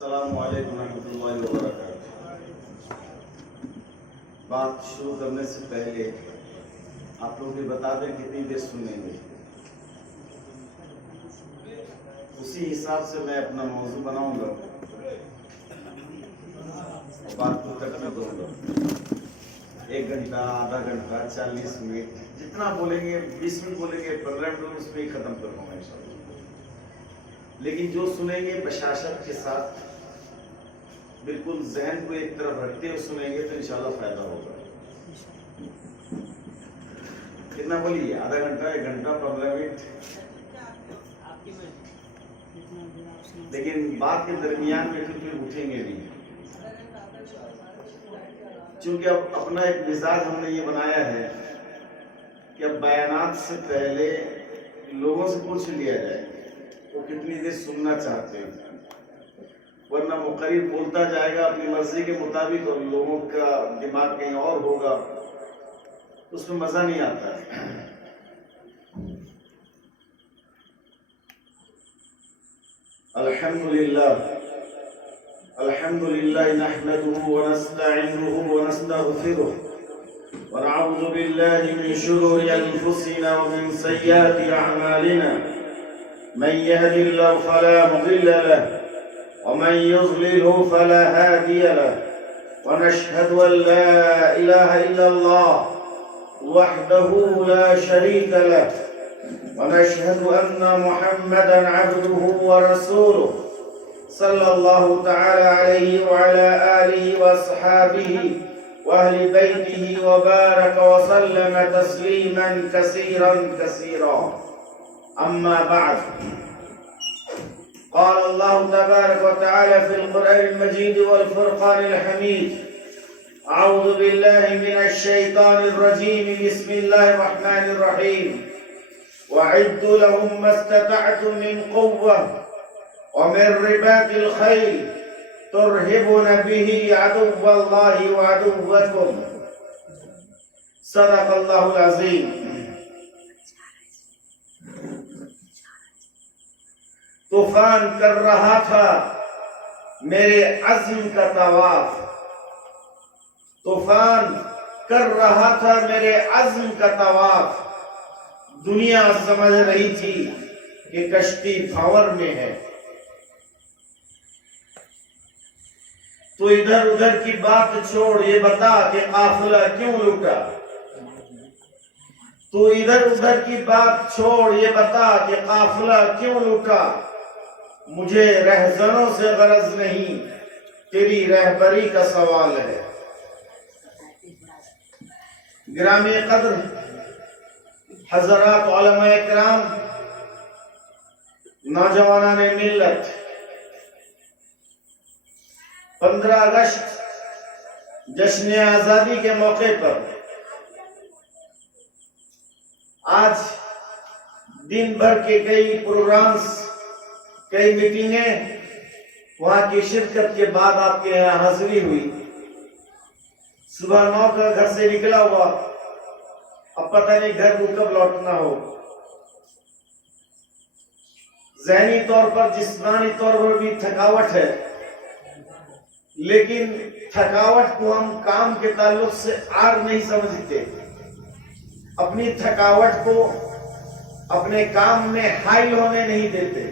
السلام علیکم ورحمۃ اللہ وبرکاتہ۔ بات شروع کرنے سے پہلے آپ لوگ یہ بتا دیں کتنی دیر سنیں گے، اسی حساب سے میں اپنا موضوع بناؤں گا، بات کو ترتیب دوں گا۔ 1 گھنٹہ، آدھا گھنٹہ، 40 منٹ، جتنا بولیں گے، 20 منٹ بولیں گے، 15 منٹ اس میں ہی ختم کر دوں گا انشاءاللہ۔ لیکن جو سنیں گے بشاشت کے ساتھ، بالکل ذہن کو ایک طرف رکھتے ہوئے سنیں گے تو انشاءاللہ فائدہ ہوگا۔ کتنا بولیے؟ آدھا گھنٹہ، 1 گھنٹہ، 15 منٹ، لیکن بات کے درمیان میں پھر اٹھیں گے نہیں، چونکہ اب اپنا ایک مزاج ہم نے یہ بنایا ہے کہ اب بیانات سے پہلے لوگوں سے پوچھ لیا جائے وہ کتنی دیر سننا چاہتے ہیں، ورنہ مقرر بولتا جائے گا اپنی مرضی کے مطابق اور لوگوں کا دماغ کہیں اور ہوگا، اس میں مزہ نہیں آتا ہے۔ الحمدللہ نحمده ونستعینه ونستغفره ونعوذ باللہ من شرور انفسنا ومن سیئات اعمالنا، من يهد الله فلا مضل له ومن يضلله فلا هادي له، ونشهد أن لا إله إلا الله وحده لا شريك له، ونشهد أن محمدا عبده ورسوله صلى الله تعالى عليه وعلى آله وأصحابه وأهل بيته وبارك وسلم تسليما كثيرا كثيرا، أما بعد، قال الله تبارك وتعالى في القرآن المجيد والفرقان الحميد: أعوذ بالله من الشيطان الرجيم، بسم الله الرحمن الرحيم، وأعدوا لهم ما استطعتم من قوة ومن رباط الخيل ترهبون به عدو الله وعدوكم، صدق الله العظيم۔ طوفان کر رہا تھا میرے عزم کا طواف، طوفان کر رہا تھا میرے عزم کا طواف، دنیا سمجھ رہی تھی کہ کشتی بھاور میں ہے، تو ادھر ادھر کی بات چھوڑ یہ بتا کہ قافلہ کیوں لٹا، تو ادھر ادھر کی بات چھوڑ یہ بتا کہ قافلہ کیوں لٹا، مجھے رہزنوں سے غرض نہیں، تیری رہبری کا سوال ہے۔ گرامی قدر حضرات، علماء کرام، نوجوانان ملت، 15 اگست جشن آزادی کے موقع پر آج دن بھر کے کئی پروگرامز، کئی میٹنگیں، وہاں کی شرکت کے بعد آپ کے یہاں حاضری ہوئی، صبح 9 کا گھر سے نکلا ہوا، اب پتہ نہیں گھر کو کب لوٹنا ہو، ذہنی طور پر، جسمانی طور پر بھی تھکاوٹ ہے، لیکن تھکاوٹ کو ہم کام کے تعلق سے عار نہیں سمجھتے، اپنی تھکاوٹ کو اپنے کام میں حائل ہونے نہیں دیتے۔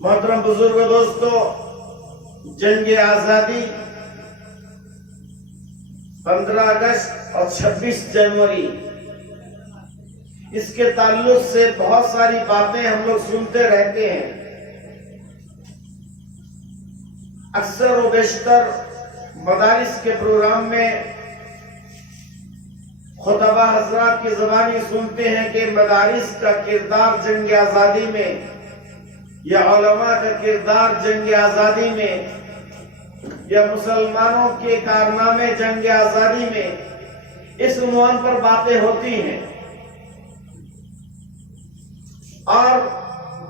محترم بزرگ دوستو، جنگ آزادی 15 اگست اور 26 جنوری، اس کے تعلق سے بہت ساری باتیں ہم لوگ سنتے رہتے ہیں، اکثر و بیشتر مدارس کے پروگرام میں خطبہ حضرات کی زبانی سنتے ہیں کہ مدارس کا کردار جنگ آزادی میں، یا علماء کا کردار جنگ آزادی میں، یا مسلمانوں کے کارنامے جنگ آزادی میں، اس عنوان پر باتیں ہوتی ہیں، اور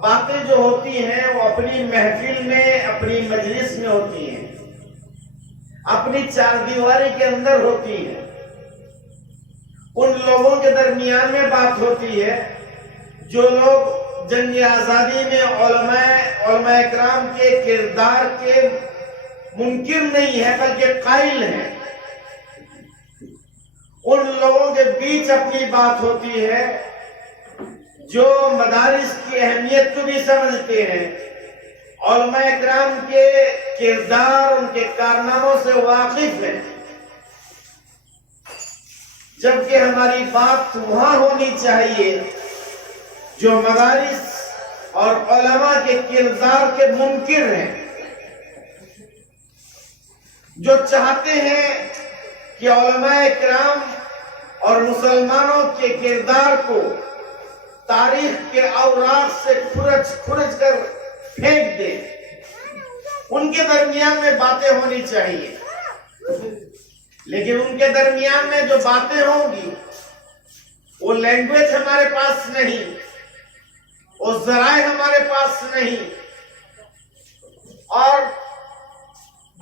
باتیں جو ہوتی ہیں وہ اپنی محفل میں، اپنی مجلس میں ہوتی ہیں، اپنی چاردیواری کے اندر ہوتی ہیں، ان لوگوں کے درمیان میں بات ہوتی ہے جو لوگ جنگ آزادی میں علماء علماء اکرام کے کردار کے منکر نہیں ہے بلکہ قائل ہیں. ان لوگوں کے بیچ اپنی بات ہوتی ہے جو مدارس کی اہمیت کو بھی سمجھتے ہیں، علماء اکرام کے کردار، ان کے کارناموں سے واقف ہیں، جبکہ ہماری بات وہاں ہونی چاہیے جو مدارس اور علماء کے کردار کے منکر ہیں، جو چاہتے ہیں کہ علماء اکرام اور مسلمانوں کے کردار کو تاریخ کے اوراق سے کھرچ کر پھینک دے. ان کے درمیان میں باتیں ہونی چاہیے، لیکن ان کے درمیان میں جو باتیں ہوں گی وہ لینگویج ہمارے پاس نہیں، وہ ذرائع ہمارے پاس نہیں، اور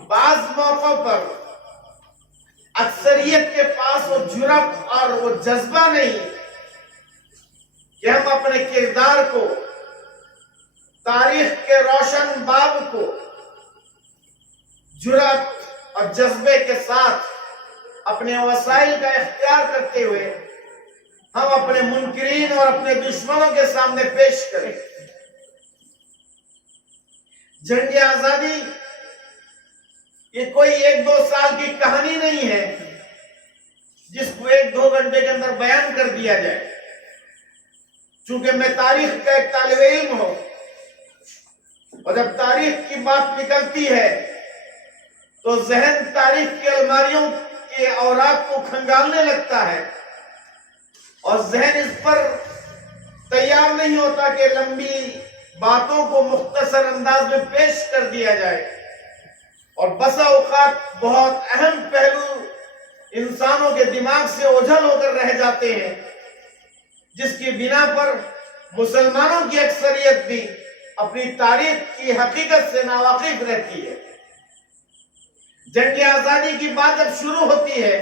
بعض موقعوں پر اکثریت کے پاس وہ جرأت اور وہ جذبہ نہیں کہ ہم اپنے کردار کو، تاریخ کے روشن باب کو جرأت اور جذبے کے ساتھ اپنے وسائل کا اختیار کرتے ہوئے ہم اپنے منکرین اور اپنے دشمنوں کے سامنے پیش کریں. جنگ آزادی یہ کوئی 1-2 سال کی کہانی نہیں ہے جس کو 1-2 گھنٹے کے اندر بیان کر دیا جائے. چونکہ میں تاریخ کا ایک طالب علم ہوں، اور جب تاریخ کی بات نکلتی ہے تو ذہن تاریخ کی الماریوں کے اوراق کو کھنگالنے لگتا ہے، اور ذہن اس پر تیار نہیں ہوتا کہ لمبی باتوں کو مختصر انداز میں پیش کر دیا جائے. اور بسا اوقات بہت اہم پہلو انسانوں کے دماغ سے اوجھل ہو کر رہ جاتے ہیں، جس کی بنا پر مسلمانوں کی اکثریت بھی اپنی تاریخ کی حقیقت سے ناواقف رہتی ہے. جنگ آزادی کی بات جب شروع ہوتی ہے،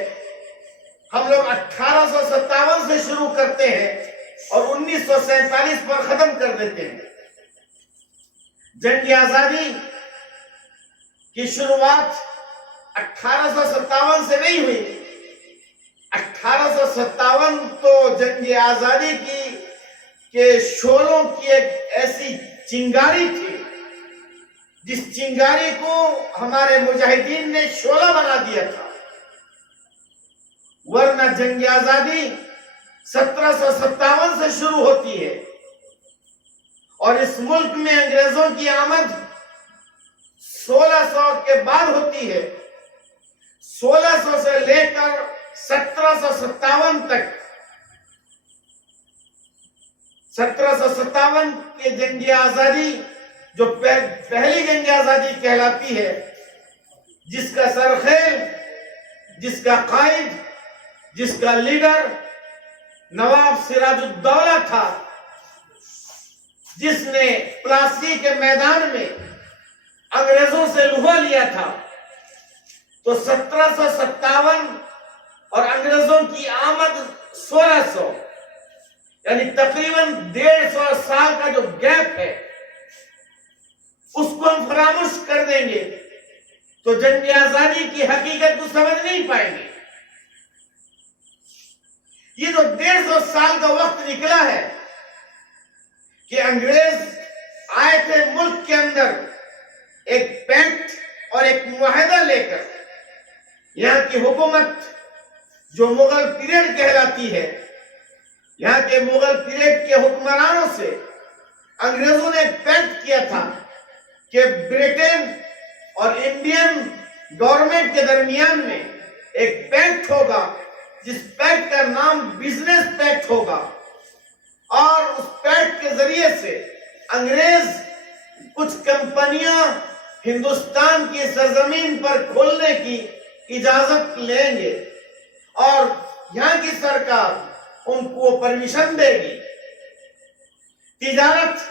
ہم لوگ 1857 سے شروع کرتے ہیں اور 1947 پر ختم کر دیتے ہیں. جنگ آزادی کی شروعات 1857 سے نہیں ہوئی. 1857 تو جنگ آزادی کے شعلوں کی ایک ایسی چنگاری تھی جس چنگاری کو ہمارے مجاہدین نے شعلہ بنا دیا تھا. ورنہ جنگ آزادی 1757 سے شروع ہوتی ہے، اور اس ملک میں انگریزوں کی آمد 1600 کے بعد ہوتی ہے. 1600 سے لے کر 1757 تک، 1757 کی جنگ آزادی جو پہلی جنگ آزادی کہلاتی ہے، جس کا سرخیل، جس کا قائد، جس کا لیڈر نواب سراج الدولہ تھا، جس نے پلاسی کے میدان میں انگریزوں سے لوہا لیا تھا. تو 1757 اور انگریزوں کی آمد 1600، یعنی تقریباً 150 سال کا جو گیپ ہے، اس کو ہم فراموش کر دیں گے تو جنگ آزادی کی حقیقت کو سمجھ نہیں پائیں گے. یہ جو 150 سال کا وقت نکلا ہے کہ انگریز آئے تھے ملک کے اندر ایک پیکٹ اور ایک معاہدہ لے کر. یہاں کی حکومت جو مغل پیریڈ کہلاتی ہے، یہاں کے مغل پیریڈ کے حکمرانوں سے انگریزوں نے ایک پیکٹ کیا تھا کہ برٹن اور انڈین گورنمنٹ کے درمیان میں ایک پیکٹ ہوگا، جس پیکٹ کا نام بزنس پیکٹ ہوگا، اور اس پیکٹ کے ذریعے سے انگریز کچھ کمپنیاں ہندوستان کی سرزمین پر کھولنے کی اجازت لیں گے، اور یہاں کی سرکار ان کو پرمیشن دے گی. تجارت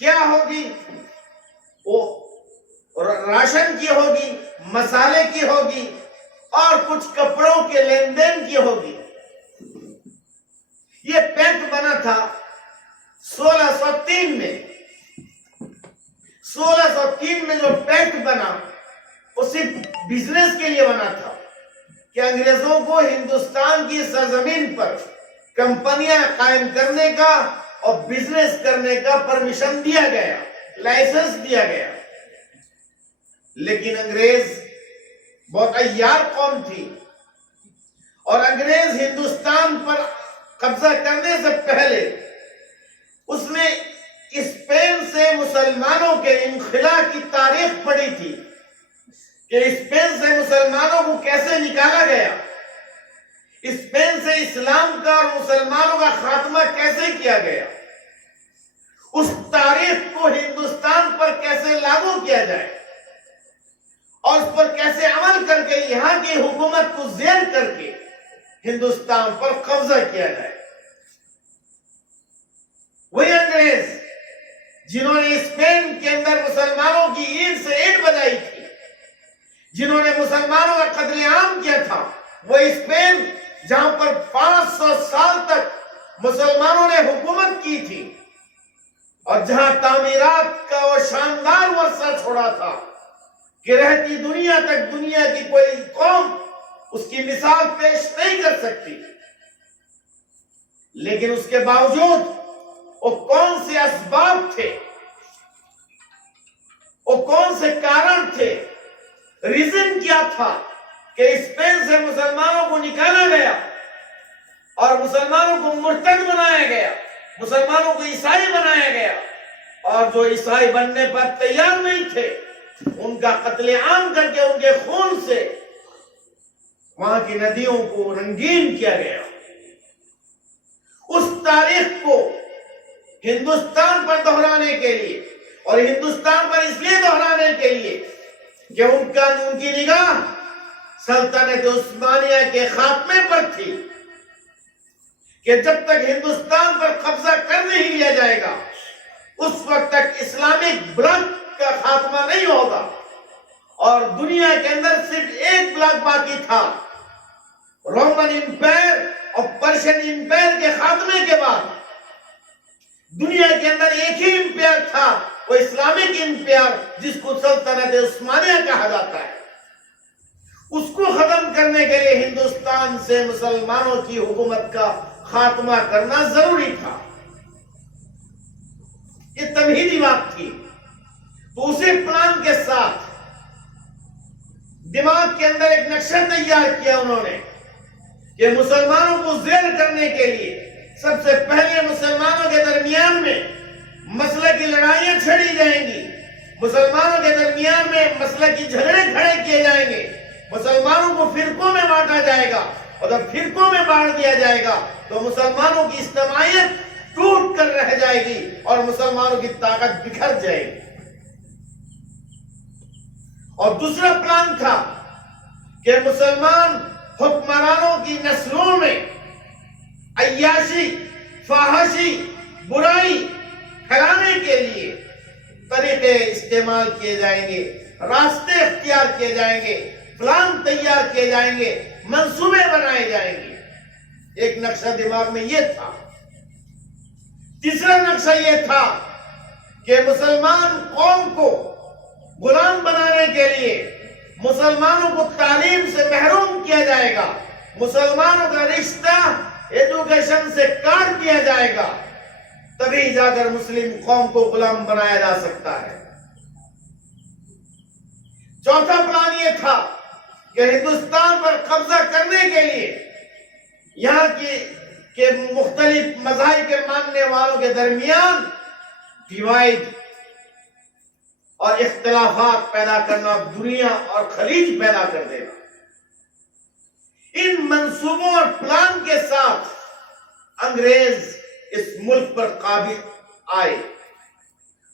کیا ہوگی؟ وہ راشن کی ہوگی، مسالے کی ہوگی، اور کچھ کپڑوں کے لین دین کی ہوگی. یہ پیکٹ بنا تھا 1603 میں. 1603 میں جو پیکٹ بنا وہ صرف بزنس کے لیے بنا تھا کہ انگریزوں کو ہندوستان کی سرزمین پر کمپنیاں قائم کرنے کا اور بزنس کرنے کا پرمیشن دیا گیا، لائسنس دیا گیا۔ لیکن انگریز بہت عیار قوم تھی اور انگریز ہندوستان پر قبضہ کرنے سے پہلے اس نے اسپین سے مسلمانوں کے انخلا کی تاریخ پڑھی تھی کہ اسپین سے مسلمانوں کو کیسے نکالا گیا، اسپین سے اسلام کا اور مسلمانوں کا خاتمہ کیسے کیا گیا، اس تاریخ کو ہندوستان پر کیسے لاگو کیا جائے اور اس پر کیسے عمل کر کے یہاں کی حکومت کو زیر کر کے ہندوستان پر قبضہ کیا جائے۔ وہی انگریز جنہوں نے اسپین کے اندر مسلمانوں کی اینٹ سے اینٹ بجائی تھی، جنہوں نے مسلمانوں کا قتل عام کیا تھا، وہ اسپین جہاں پر 500 سال تک مسلمانوں نے حکومت کی تھی اور جہاں تعمیرات کا وہ شاندار ورثہ چھوڑا تھا کہ رہتی دنیا تک دنیا کی کوئی قوم اس کی مثال پیش نہیں کر سکتی، لیکن اس کے باوجود وہ کون سے اسباب تھے، وہ کون سے کارن تھے، ریزن کیا تھا کہ اسپین سے مسلمانوں کو نکالا گیا اور مسلمانوں کو مرتد بنایا گیا، مسلمانوں کو عیسائی بنایا گیا، اور جو عیسائی بننے پر تیار نہیں تھے ان کا قتل عام کر کے ان کے خون سے وہاں کی ندیوں کو رنگین کیا گیا۔ اس تاریخ کو ہندوستان پر دہرانے کے لیے اور ہندوستان پر اس لیے دہرانے کے لیے کہ ان کی نگاہ سلطنت عثمانیہ کے خاتمے پر تھی کہ جب تک ہندوستان پر قبضہ کر نہیں لیا جائے گا اس وقت تک اسلامک بلاک کا خاتمہ نہیں ہوگا، اور دنیا کے اندر صرف ایک بلاک باقی تھا، رومن امپائر اور پرشین امپائر کے خاتمے کے بعد دنیا کے اندر ایک ہی امپائر تھا، وہ اسلامک امپائر جس کو سلطنت عثمانیہ کہا جاتا ہے۔ اس کو ختم کرنے کے لیے ہندوستان سے مسلمانوں کی حکومت کا خاتمہ کرنا ضروری تھا، یہ تمہیدی بات تھی۔ تو اسی پلان کے ساتھ دماغ کے اندر ایک نقشہ تیار کیا انہوں نے کہ مسلمانوں کو زیر کرنے کے لیے سب سے پہلے مسلمانوں کے درمیان میں مسئلہ کی لڑائیاں چھڑی جائیں گی، مسلمانوں کے درمیان میں مسئلہ کی جھگڑے کھڑے کیے جائیں گے، مسلمانوں کو فرقوں میں بانٹا جائے گا، اور جب فرقوں میں بانٹ دیا جائے گا تو مسلمانوں کی اجتماعیت ٹوٹ کر رہ جائے گی اور مسلمانوں کی طاقت بکھر جائے گی۔ اور دوسرا پلان تھا کہ مسلمان حکمرانوں کی نسلوں میں عیاشی، فحاشی، برائی پھیلانے کے لیے طریقے استعمال کیے جائیں گے، راستے اختیار کیے جائیں گے، پلان تیار کیے جائیں گے، منصوبے بنائے جائیں گے۔ ایک نقشہ دماغ میں یہ تھا۔ تیسرا نقشہ یہ تھا کہ مسلمان قوم کو غلام بنانے کے لیے مسلمانوں کو تعلیم سے محروم کیا جائے گا، مسلمانوں کا رشتہ ایجوکیشن سے کاٹ دیا جائے گا، تبھی جا کر مسلم قوم کو غلام بنایا جا سکتا ہے۔ چوتھا پلان یہ تھا کہ ہندوستان پر قبضہ کرنے کے لیے یہاں کے مختلف مذاہب کے ماننے والوں کے درمیان ڈیوائڈ اور اختلافات پیدا کرنا، دنیا اور خلیج پیدا کر دینا۔ ان منصوبوں اور پلان کے ساتھ انگریز اس ملک پر قابض آئے،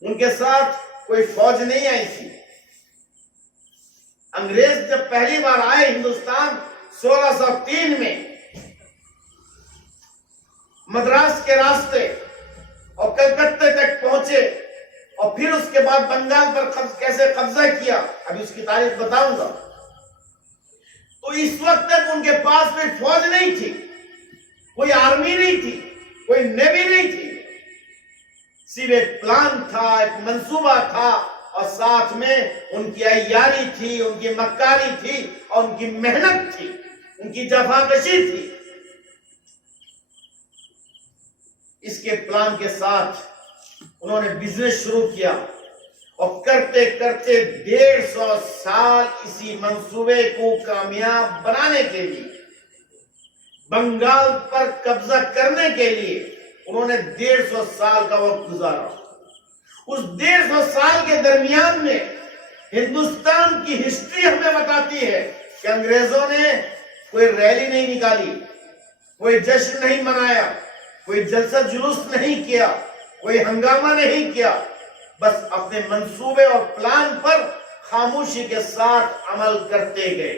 ان کے ساتھ کوئی فوج نہیں آئی تھی۔ انگریز جب پہلی بار آئے ہندوستان 1603 میں مدراس کے راستے اور کلکتے تک پہنچے، اور پھر اس کے بعد بنگال پر کیسے قبضہ کیا، ابھی اس کی تاریخ بتاؤں گا۔ تو اس وقت تک ان کے پاس کوئی فوج نہیں تھی، کوئی آرمی نہیں تھی، کوئی نیوی نہیں تھی، صرف ایک پلان تھا، ایک منصوبہ تھا اور ساتھ میں ان کی عیاری تھی، ان کی مکاری تھی اور ان کی محنت تھی، ان کی جفاکشی تھی۔ اس کے پلان کے ساتھ انہوں نے بزنس شروع کیا اور کرتے کرتے 150 سال اسی منصوبے کو کامیاب بنانے کے لیے، بنگال پر قبضہ کرنے کے لیے انہوں نے 150 سال کا وقت گزارا۔ اس 150 سال کے درمیان میں ہندوستان کی ہسٹری ہمیں بتاتی ہے کہ انگریزوں نے کوئی ریلی نہیں نکالی، کوئی جشن نہیں منایا، کوئی جلسہ جلوس نہیں کیا، کوئی ہنگامہ نہیں کیا، بس اپنے منصوبے اور پلان پر خاموشی کے ساتھ عمل کرتے گئے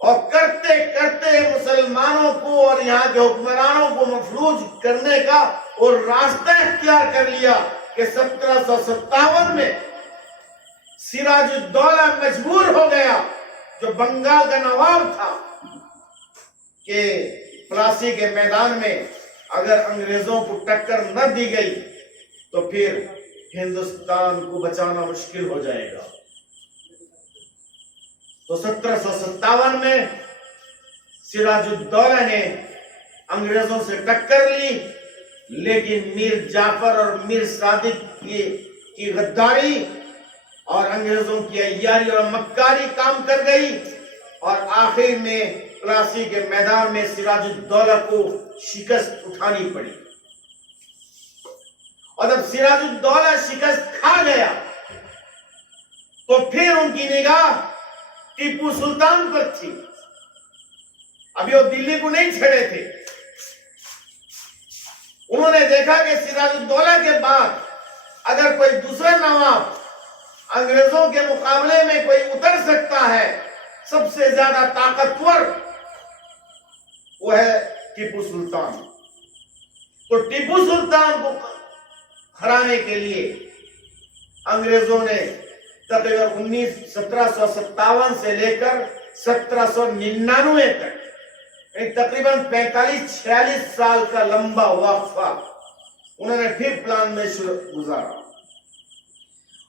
اور کرتے کرتے مسلمانوں کو اور یہاں کے حکمرانوں کو مفلوج کرنے کا اور راستہ اختیار کر لیا کہ 1757 میں سراج الدولہ مجبور ہو گیا، جو بنگال کا نواب تھا، کہ پلاسی کے میدان میں اگر انگریزوں کو ٹکر نہ دی گئی تو پھر ہندوستان کو بچانا مشکل ہو جائے گا۔ تو 1757 میں سراج الدولہ نے انگریزوں سے ٹکر لی، لیکن میر جعفر اور میر صادق کی غداری اور انگریزوں کی عیاری اور مکاری کام کر گئی اور آخر میں پلاسی کے میدان میں سراج الدولہ کو شکست اٹھانی پڑی۔ اور جب سراج الدولہ شکست کھا گیا تو پھر ان کی نگاہ ٹیپو سلطان پر تھی۔ ابھی وہ دلی کو نہیں چھڑے تھے۔ انہوں نے دیکھا کہ سراج الدولہ کے بعد اگر کوئی دوسرا نواب انگریزوں کے مقابلے میں کوئی اتر سکتا ہے، سب سے زیادہ طاقتور، وہ ہے ٹیپو سلطان۔ تو ٹیپو سلطان کو ہرانے کے لیے انگریزوں نے تقریباً 1757 سے لے کر 1799 تک تقریباً 45-46 سال کا لمبا وقفہ انہوں نے پھر پلان میں گزارا۔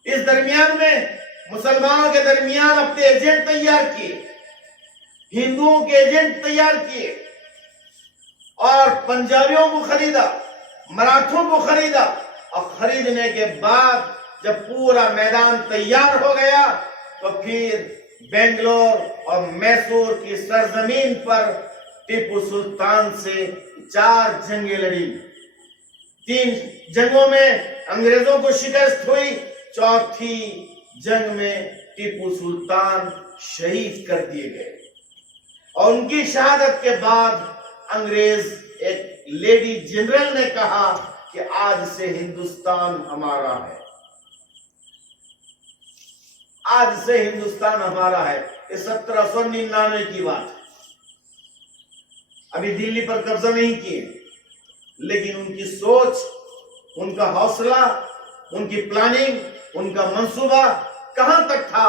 اس درمیان میں مسلمانوں کے درمیان اپنے ایجنٹ تیار کیے، ہندوؤں کے ایجنٹ تیار کیے اور پنجابیوں کو خریدا، مراٹھوں کو خریدا، اور خریدنے کے بعد جب پورا میدان تیار ہو گیا تو پھر بنگلور اور میسور کی سرزمین پر ٹیپو سلطان سے 4 جنگیں لڑی۔ 3 جنگوں میں انگریزوں کو شکست ہوئی، چوتھی جنگ میں ٹیپو سلطان شہید کر دیے گئے اور ان کی شہادت کے بعد انگریز ایک لیڈی جنرل نے کہا کہ آج سے ہندوستان ہمارا ہے، آج سے ہندوستان ہمارا ہے۔ یہ 1799 کی بات ہے۔ ابھی دلی پر قبضہ نہیں کیے، لیکن ان کی سوچ، ان کا حوصلہ، ان کی پلاننگ، ان کا منصوبہ کہاں تک تھا،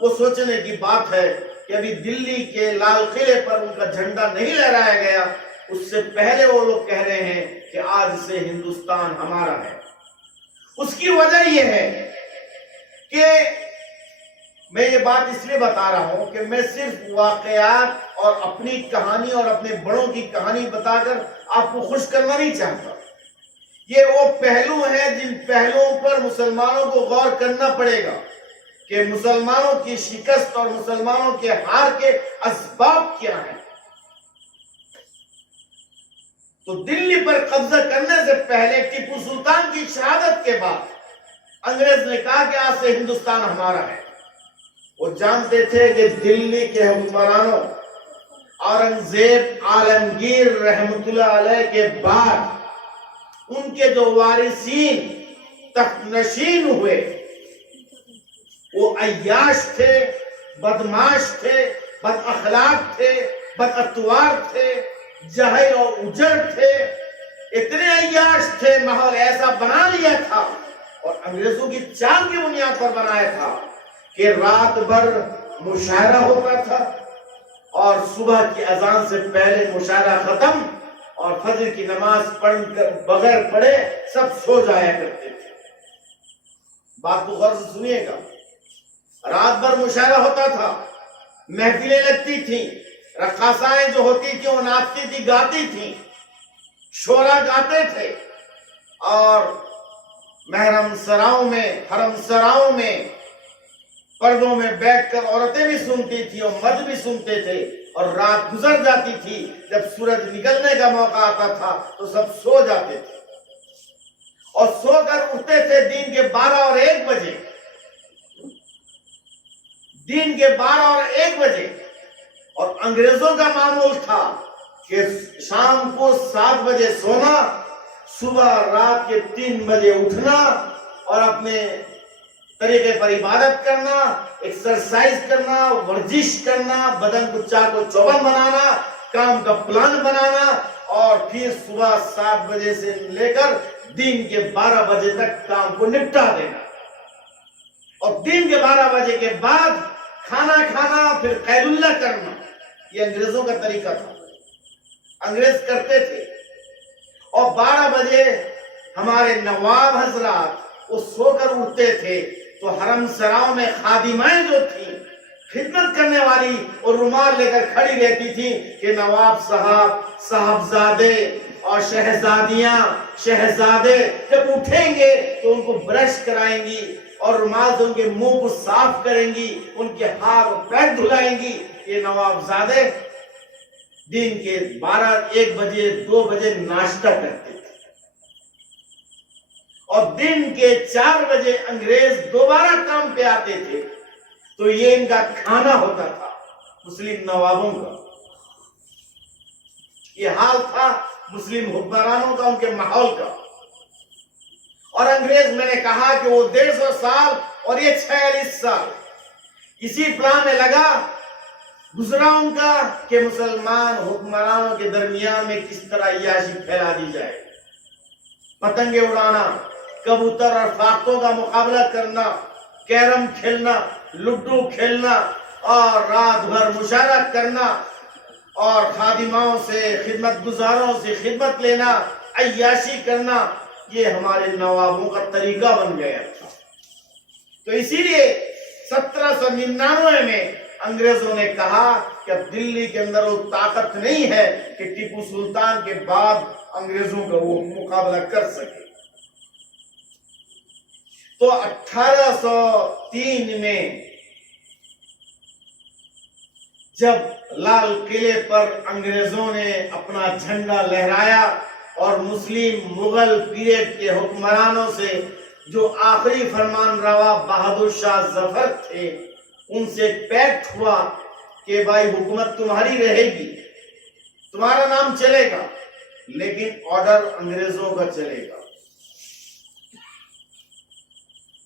وہ سوچنے کی بات ہے کہ ابھی دلی کے لال قلعے پر ان کا جھنڈا نہیں لہرایا گیا، اس سے پہلے وہ لوگ کہہ رہے ہیں کہ آج سے ہندوستان ہمارا ہے۔ اس کی وجہ یہ ہے کہ میں یہ بات اس لیے بتا رہا ہوں کہ میں صرف واقعات اور اپنی کہانی اور اپنے بڑوں کی کہانی بتا کر آپ کو خوش کرنا نہیں چاہتا۔ یہ وہ پہلو ہیں جن پہلوؤں پر مسلمانوں کو غور کرنا پڑے گا کہ مسلمانوں کی شکست اور مسلمانوں کے ہار کے اسباب کیا ہیں۔ تو دلی پر قبضہ کرنے سے پہلے ٹیپو سلطان کی شہادت کے بعد انگریز نے کہا کہ آج سے ہندوستان ہمارا ہے۔ وہ جانتے تھے کہ دلی کے حکمرانوں اورنگزیب عالمگیر رحمت اللہ علیہ کے بعد ان کے جو وارثین تخت نشین ہوئے وہ عیاش تھے، بدماش تھے، بد اخلاق تھے، بد اتوار تھے، جہل اور اجڑ تھے، اتنے عیاش تھے، ماحول ایسا بنا لیا تھا اور انگریزوں کی چال کی بنیاد پر بنایا تھا کہ رات بھر مشاعرہ ہوتا تھا اور صبح کی اذان سے پہلے مشاعرہ ختم اور فجر کی نماز پڑھ کر بغیر پڑھے سب سو جایا کرتے تھے۔ بات کو غور سے سنیے گا. رات بھر مشاعرہ ہوتا تھا، محفلیں لگتی تھیں، رقاصائیں جو ہوتی تھیں وہ ناچتی تھی، گاتی تھیں، شعرا گاتے تھے، اور محرم سراؤں میں، حرم سراؤں میں پردوں میں بیٹھ کر عورتیں بھی سنتی تھی اور مرد بھی سنتے تھے. اور رات گزر جاتی تھی، جب سورج نکلنے کا موقع آتا تھا تو سب سو جاتے تھے اور سو کر اٹھتے تھے دن کے 12 اور 1 بجے. دن کے 12 اور 1 بجے. اور انگریزوں کا معمول تھا کہ شام کو 7 بجے سونا، صبح رات کے 3 بجے اٹھنا اور اپنے طریقے پر عبادت کرنا، ایکسرسائز کرنا، ورزش کرنا، بدن کو چاق و چوبند بنانا، کام کا پلان بنانا، اور پھر صبح 7 بجے سے لے کر دن کے 12 بجے تک کام کو نپٹا دینا. اور دن کے 12 بجے کے بعد کھانا کھانا، پھر خیر اللہ کرنا. یہ انگریزوں کا طریقہ تھا، انگریز کرتے تھے. اور 12 بجے ہمارے نواب حضرات وہ سو کر اٹھتے تھے تو حرم سراؤں میں خادمائیں جو تھیں، خدمت کرنے والی، اور رومال لے کر کھڑی رہتی تھی کہ نواب صاحب، صاحبزادے اور شہزادیاں، شہزادے جب اٹھیں گے تو ان کو برش کرائیں گی اور رومال سے ان کے منہ کو صاف کریں گی، ان کے ہاتھ اور پیر دھلائیں گی. یہ نواب زادے دن کے 12 1 بجے 2 بجے ناشتہ کرتے تھے اور دن کے 4 بجے انگریز دوبارہ کام پہ آتے تھے. تو یہ ان کا کھانا ہوتا تھا مسلم نوابوں کا. یہ حال تھا مسلم حکمرانوں کا، ان کے ماحول کا. اور انگریز، میں نے کہا کہ وہ 150 سال اور یہ 46 سال اسی پلان میں لگا گزرا ان کا کہ مسلمان حکمرانوں کے درمیان میں کس طرح عیاشی پھیلا دی جائے. پتنگیں اڑانا، کبوتر اور فاختوں کا مقابلہ کرنا، کیرم کھیلنا، لڈو کھیلنا، اور رات بھر مشاعرہ کرنا، اور خادماؤں سے، خدمت گزاروں سے خدمت لینا، عیاشی کرنا، یہ ہمارے نوابوں کا طریقہ بن گیا تھا. تو اسی لیے 1799 میں انگریزوں نے کہا کہ اب دلی کے اندر وہ طاقت نہیں ہے کہ ٹیپو سلطان کے بعد انگریزوں کا وہ مقابلہ کر سکے. تو 1803 میں جب لال قلعے پر انگریزوں نے اپنا جھنڈا لہرایا اور مسلم مغل پیریڈ کے حکمرانوں سے جو آخری فرمان روا بہادر شاہ ظفر تھے ان سے پیکٹ ہوا کہ بھائی حکومت تمہاری رہے گی، تمہارا نام چلے گا، لیکن آرڈر انگریزوں کا چلے گا.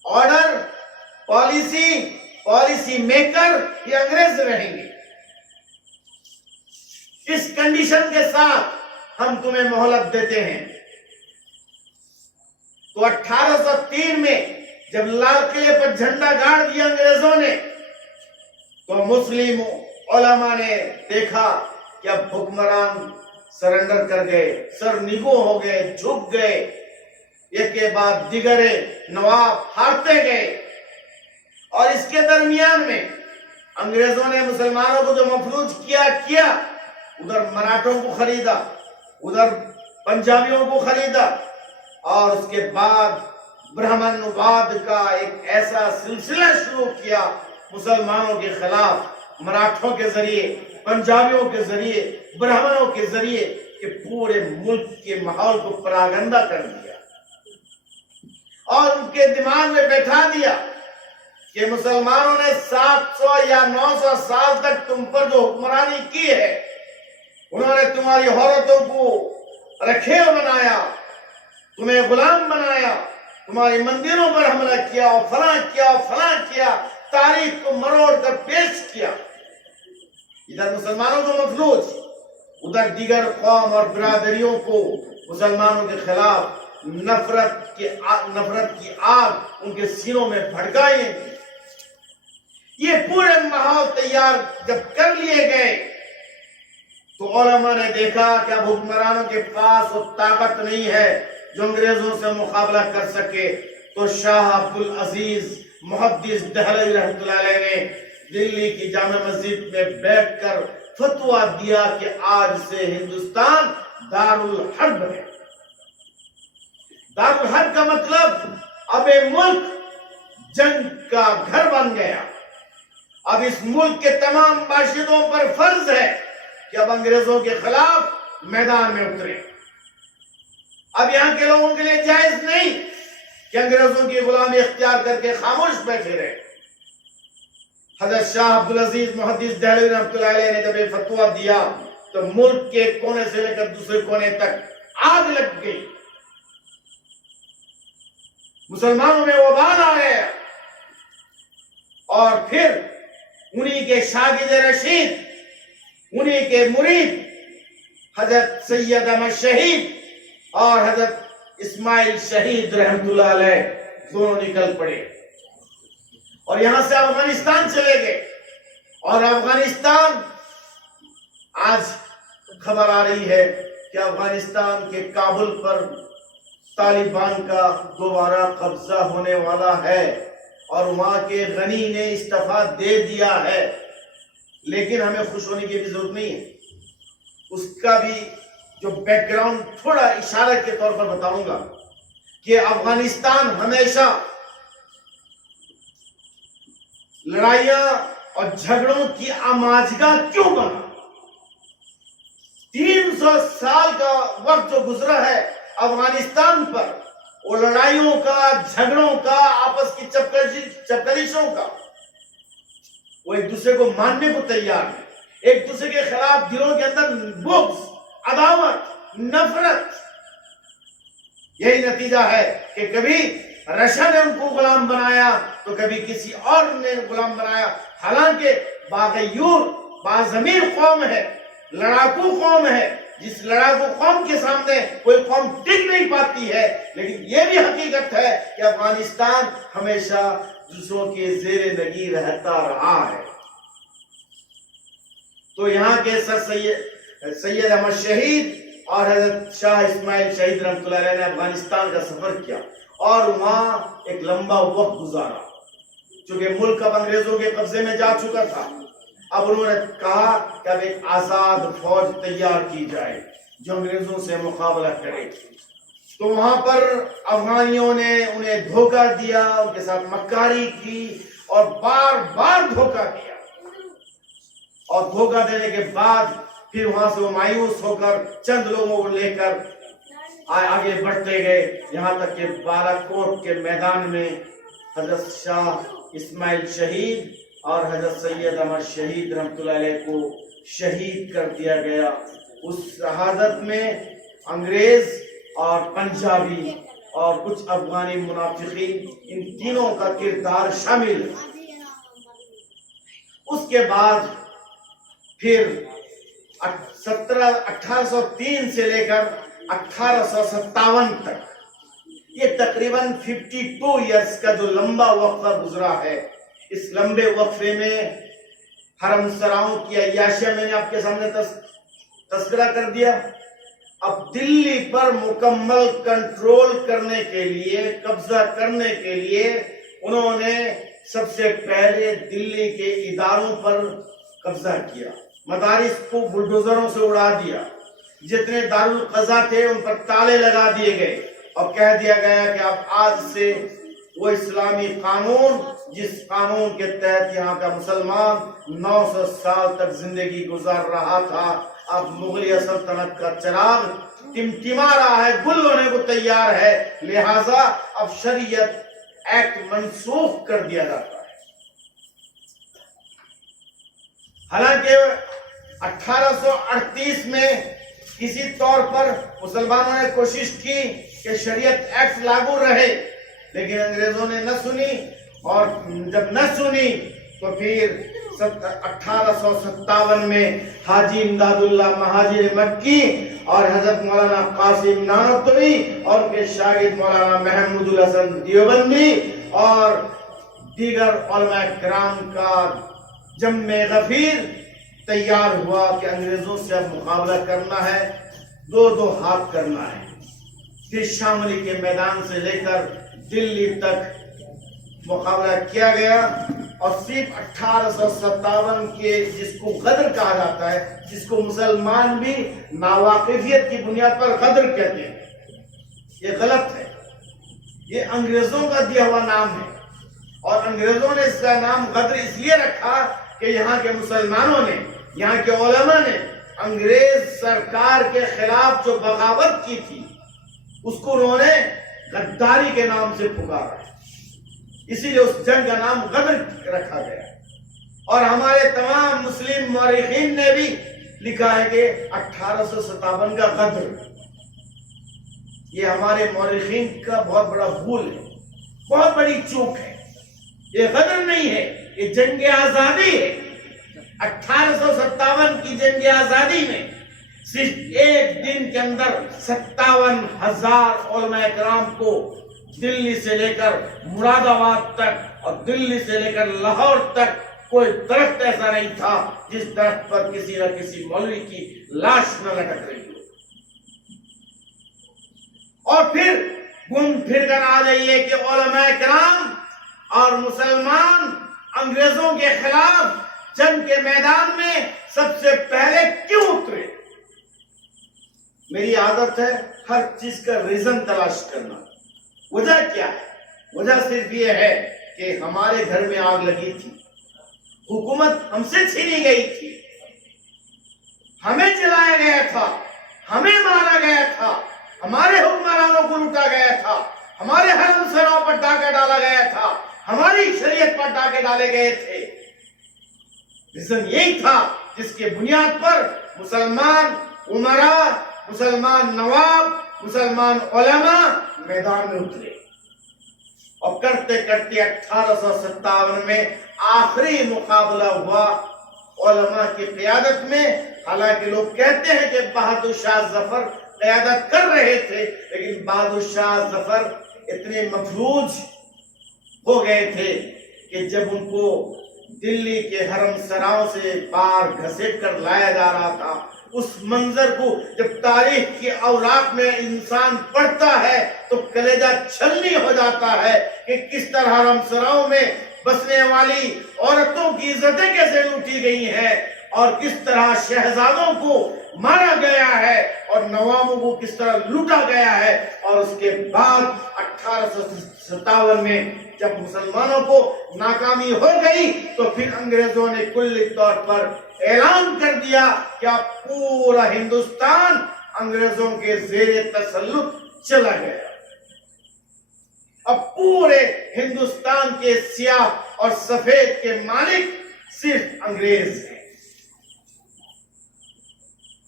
آرڈر، پالیسی میکر یہ انگریز رہیں گے. اس کنڈیشن کے ساتھ ہم تمہیں مہلت دیتے ہیں. تو 1803 میں جب لال قلعے پر جھنڈا گاڑ دیا انگریزوں نے تو مسلم علماء نے دیکھا کہ اب حکمران سرنڈر کر گئے، سر نگو ہو گئے، جھک گئے. ایک کے بعد دیگرے نواب ہارتے گئے. اور اس کے درمیان میں انگریزوں نے مسلمانوں کو جو مفلوج کیا، ادھر مراٹھوں کو خریدا، ادھر پنجابیوں کو خریدا، اور اس کے بعد برہمن واد کا ایک ایسا سلسلہ شروع کیا مسلمانوں کے خلاف، مراٹھوں کے ذریعے، پنجابیوں کے ذریعے، برہمنوں کے ذریعے، کہ پورے ملک کے ماحول کو پراگندہ کر دیا اور ان کے دماغ میں بیٹھا دیا کہ مسلمانوں نے 700 یا 900 سال تک تم پر جو حکمرانی کی ہے، انہوں نے تمہاری عورتوں کو رکھیل بنایا، تمہیں غلام بنایا، تمہاری مندروں پر حملہ کیا اور فلاں کیا، تاریخ کو مروڑ کر پیش کیا. ادھر مسلمانوں کو مفلوج، ادھر دیگر قوم اور برادریوں کو مسلمانوں کے خلاف نفرت کی آگ ان کے سینوں میں بھڑکائی. یہ پورے ماحول تیار جب کر لیے گئے تو علماء نے دیکھا کہ اب حکمرانوں کے پاس وہ طاقت نہیں ہے جو انگریزوں سے مقابلہ کر سکے. تو شاہ عبدالعزیز محدث دہلوی رحمۃ اللہ علیہ نے دلی کی جامع مسجد میں بیٹھ کر فتویٰ دیا کہ آج سے ہندوستان دارالحرب ہے۔ دارالحرب کا مطلب اب یہ ملک جنگ کا گھر بن گیا۔ اب اس ملک کے تمام باشندوں پر فرض ہے کہ اب انگریزوں کے خلاف میدان میں اترے۔ اب یہاں کے لوگوں کے لیے جائز نہیں کہ انگریزوں کی غلامی اختیار کر کے خاموش بیٹھے رہے۔ حضرت شاہ عبدالعزیز محدث دہلوی رحمۃ اللہ علیہ نے جب یہ فتویٰ دیا تو ملک کے کونے سے لے کر دوسرے کونے تک آگ لگ گئی، مسلمانوں میں وبال آ گیا، اور پھر انہی کے شاگرد رشید، انہی کے مرید حضرت سید احمد شہید اور حضرت اسماعیل شہید رحمۃ اللہ علیہ دونوں نکل پڑے اور یہاں سے افغانستان چلے گئے۔ اور افغانستان آج خبر آ رہی ہے کہ افغانستان کے کابل پر طالبان کا دوبارہ قبضہ ہونے والا ہے اور وہاں کے غنی نے استعفیٰ دے دیا ہے، لیکن ہمیں خوش ہونے کی بھی ضرورت نہیں ہے۔ اس کا بھی جو بیک گراؤنڈ تھوڑا اشارہ کے طور پر بتاؤں گا کہ افغانستان ہمیشہ لڑائیاں اور جھگڑوں کی آماجگاہ کیوں بنا؟ 300 سال کا وقت جو گزرا ہے افغانستان پر، وہ لڑائیوں کا، جھگڑوں کا، آپس کی چپکلیشوں کا، وہ ایک دوسرے کو ماننے کو تیار ہے، ایک دوسرے کے خلاف دلوں کے اندر بغض، عداوت، نفرت۔ یہی نتیجہ ہے کہ کبھی رشیا نے ان کو غلام بنایا تو کبھی کسی اور نے غلام بنایا، حالانکہ باغیور باضمیر قوم ہے، لڑاکو قوم ہے، جس لڑاکو قوم کے سامنے کوئی قوم ٹک نہیں پاتی ہے۔ لیکن یہ بھی حقیقت ہے کہ افغانستان ہمیشہ دوسروں کے زیر نگی رہتا رہا ہے۔ تو یہاں کے سر سید احمد شہید اور حضرت شاہ اسماعیل شہید رحمۃ اللہ علیہ نے افغانستان کا سفر کیا اور وہاں ایک لمبا وقت گزارا، چونکہ ملک اب انگریزوں کے قبضے میں جا چکا تھا۔ اب انہوں نے کہا کہ اب ایک آزاد فوج تیار کی جائے جو انگریزوں سے مقابلہ کرے۔ تو وہاں پر افغانیوں نے انہیں دھوکہ دیا، ان کے ساتھ مکاری کی اور بار بار دھوکہ دیا، اور دھوکہ دینے کے بعد پھر وہاں سے وہ مایوس ہو کر چند لوگوں کو لے کر آگے بڑھتے گئے، یہاں تک کہ بالاکوٹ کے میدان میں حضرت شاہ اسماعیل شہید اور حضرت سید احمد شہید رحمۃ اللہ علیہ کو شہید کر دیا گیا۔ اس شہادت میں انگریز اور پنجابی اور کچھ افغانی منافقین، ان تینوں کا کردار شامل ہے۔ اس کے بعد پھر 1803 سے لے کر 1857 تک، یہ تقریباً 52 ایئرز کا جو لمبا وقفہ گزرا ہے، اس لمبے وقفے میں حرم سراؤں کی عیاشیاں میں نے آپ کے سامنے تذکرہ کر دیا۔ اب دلی پر مکمل کنٹرول کرنے کے لیے، قبضہ کرنے کے لیے انہوں نے سب سے پہلے دلی کے اداروں پر قبضہ کیا، مدارس کو بلڈوزروں سے اڑا دیا، جتنے دارالقضاء تھے ان پر تالے لگا دیے گئے اور کہہ دیا گیا کہ اب آج سے وہ اسلامی قانون جس قانون کے تحت یہاں کا مسلمان 900 سال تک زندگی گزار رہا تھا، اب مغلیہ سلطنت کا چراغ ٹمٹما رہا ہے، گل ہونے کو تیار ہے، لہٰذا اب شریعت ایکٹ منسوخ کر دیا جاتا ہے۔ حالانکہ 1838 میں کسی طور پر مسلمانوں نے کوشش کی کہ شریعت ایکٹ لاگو رہے، لیکن انگریزوں نے نہ سنی، اور جب نہ سنی تو پھر 1857 میں حاجی امداد اللہ مہاجر مکی اور حضرت مولانا قاسم نانوتوی اور ان کے شاگرد مولانا محمود الحسن دیوبندی اور دیگر علماء کرام کا جمع غفیر تیار ہوا کہ انگریزوں سے اب مقابلہ کرنا ہے، دو ہاتھ کرنا ہے۔ پھر شاملی کے میدان سے لے کر دلی تک مقابلہ کیا گیا، اور صرف 1857 کے جس کو غدر کہا جاتا ہے، جس کو مسلمان بھی ناواقفیت کی بنیاد پر غدر کہتے ہیں، یہ غلط ہے، یہ انگریزوں کا دیا ہوا نام ہے، اور انگریزوں نے اس کا نام غدر اس لیے رکھا کہ یہاں کے مسلمانوں نے، یہاں کے علماء نے انگریز سرکار کے خلاف جو بغاوت کی تھی اس کو انہوں نے غداری کے نام سے پکارا، اسی لیے اس جنگ کا نام غدر رکھا گیا۔ اور ہمارے تمام مسلم مورخین نے بھی لکھا ہے کہ 1857 کا غدر، یہ ہمارے مورخین کا بہت بڑا بھول ہے، بہت بڑی چوک ہے، یہ غدر نہیں ہے، یہ جنگ آزادی ہے۔ 1857 کی جنگ آزادی میں صرف ایک دن کے اندر 57,000 علماء کرام کو دلی سے لے کر مراد آباد تک اور دلی سے لے کر لاہور تک کوئی درخت ایسا نہیں تھا جس درخت پر کسی نہ کسی مولوی کی لاش نہ لٹک رہی ہو۔ اور پھر گھوم پھر کر آ جائیے کہ علماء کرام اور مسلمان انگریزوں کے خلاف جنگ کے میدان میں سب سے پہلے کیوں اترے؟ میری عادت ہے ہر چیز کا ریزن تلاش کرنا، وجہ کیا ہے؟ وجہ صرف یہ ہے کہ ہمارے گھر میں آگ لگی تھی، حکومت ہم سے چھینی گئی تھی، ہمیں جلایا گیا تھا، ہمیں مارا گیا تھا، ہمارے حکمرانوں کو لوٹا گیا تھا، ہمارے حرم سراؤں پر ڈاکہ ڈالا گیا تھا، ہماری شریعت پر ڈاکے ڈالے گئے تھے۔ ریزن یہی تھا جس کے بنیاد پر مسلمان امراء، مسلمان نواب، مسلمان علماء میدان میں اترے، اور کرتے کرتے 1857 میں آخری مقابلہ ہوا علماء کی قیادت میں۔ حالانکہ لوگ کہتے ہیں کہ بہادر شاہ ظفر قیادت کر رہے تھے، لیکن بہادر شاہ ظفر اتنے مفلوج ہو گئے تھے کہ جب ان کو دلی کے حرم سراؤں سے پار گھسیٹ کر لایا جا رہا تھا، اس منظر کو جب تاریخ کی اوراق میں انسان پڑھتا ہے تو کلیجہ چھلنی ہو جاتا ہے کہ کس طرح حرم سراؤں میں بسنے والی عورتوں کی عزتیں کیسے لوٹی گئی ہیں، اور کس طرح شہزادوں کو مارا گیا ہے اور نوابوں کو کس طرح لوٹا گیا ہے۔ اور اس کے بعد 1857 میں جب مسلمانوں کو ناکامی ہو گئی تو پھر انگریزوں نے کلی طور پر اعلان کر دیا کہ اب پورا ہندوستان انگریزوں کے زیر تسلط چلا گیا، اب پورے ہندوستان کے سیاہ اور سفید کے مالک صرف انگریز ہیں۔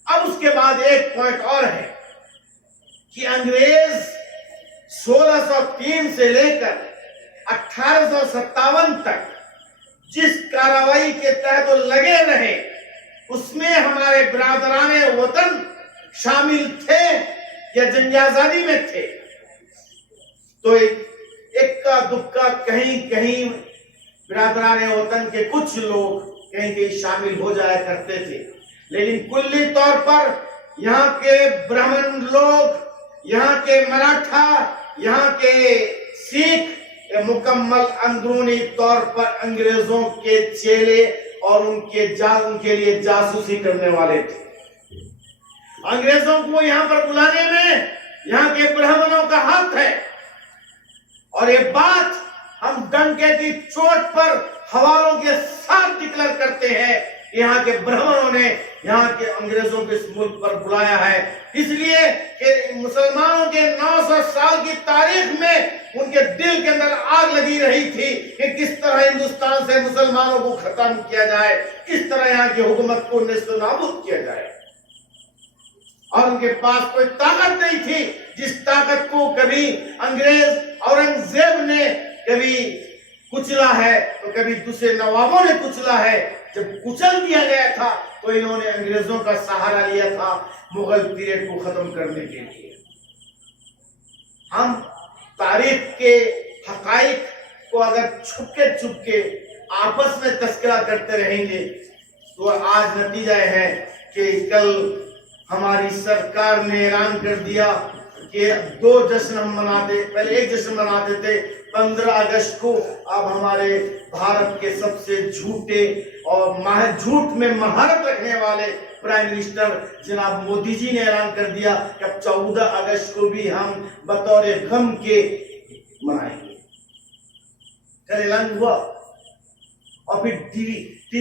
اب اس کے بعد ایک پوائنٹ اور ہے کہ انگریز 1603 سے لے کر 1857 تک جس کارروائی کے تحت وہ لگے رہے اس میں ہمارے برادران وطن شامل تھے یا جنگ آزادی میں تھے، تو ایک کا دکا کہیں کہیں برادران وطن کے کچھ لوگ کہیں کہیں شامل ہو جایا کرتے تھے، لیکن کلی طور پر یہاں کے برہمن لوگ، یہاں کے مراٹھا، یہاں کے سکھ مکمل اندرونی طور پر انگریزوں کے چیلے اور ان کے لیے جاسوسی کرنے والے تھے۔ انگریزوں کو یہاں پر بلانے میں یہاں کے برہمنوں کا ہاتھ ہے، اور یہ بات ہم ڈنکے کی چوٹ پر حوالوں کے ساتھ ڈکلیئر کرتے ہیں، یہاں کے برہمنوں نے یہاں کے انگریزوں کے اس ملک پر بلایا ہے، اس لیے کہ مسلمانوں کے 900 سال کی تاریخ میں ان کے دل کے اندر آگ لگی رہی تھی کہ کس طرح ہندوستان سے مسلمانوں کو ختم کیا جائے، کس طرح یہاں کی حکومت کو نیست و نابود کیا جائے، اور ان کے پاس کوئی طاقت نہیں تھی جس طاقت کو کبھی انگریز اورنگزیب نے کبھی کچلا ہے تو کبھی دوسرے نوابوں نے کچلا ہے۔ جب کچل دیا گیا تھا تو انہوں نے انگریزوں کا سہارا لیا تھا مغل پیریڈ کو ختم کرنے کے لیے۔ ہم تاریخ کے حقائق کو اگر چھپ کے آپس میں تذکرہ کرتے رہیں گے تو آج نتیجہ ہے کہ کل ہماری سرکار نے اعلان کر دیا کہ 2 جشن ہم مناتے، پہلے 1 جشن مناتے تھے 15 اگست کو، اب ہمارے بھارت کے سب سے جھوٹے اور جھوٹ میں مہارت رکھنے والے پرائم منسٹر جناب مودی جی نے اعلان کر دیا کہ اب 14 اگست کو بھی ہم بطور غم کے منائیں گے۔ کل اعلان ہوا، اور پھر ٹی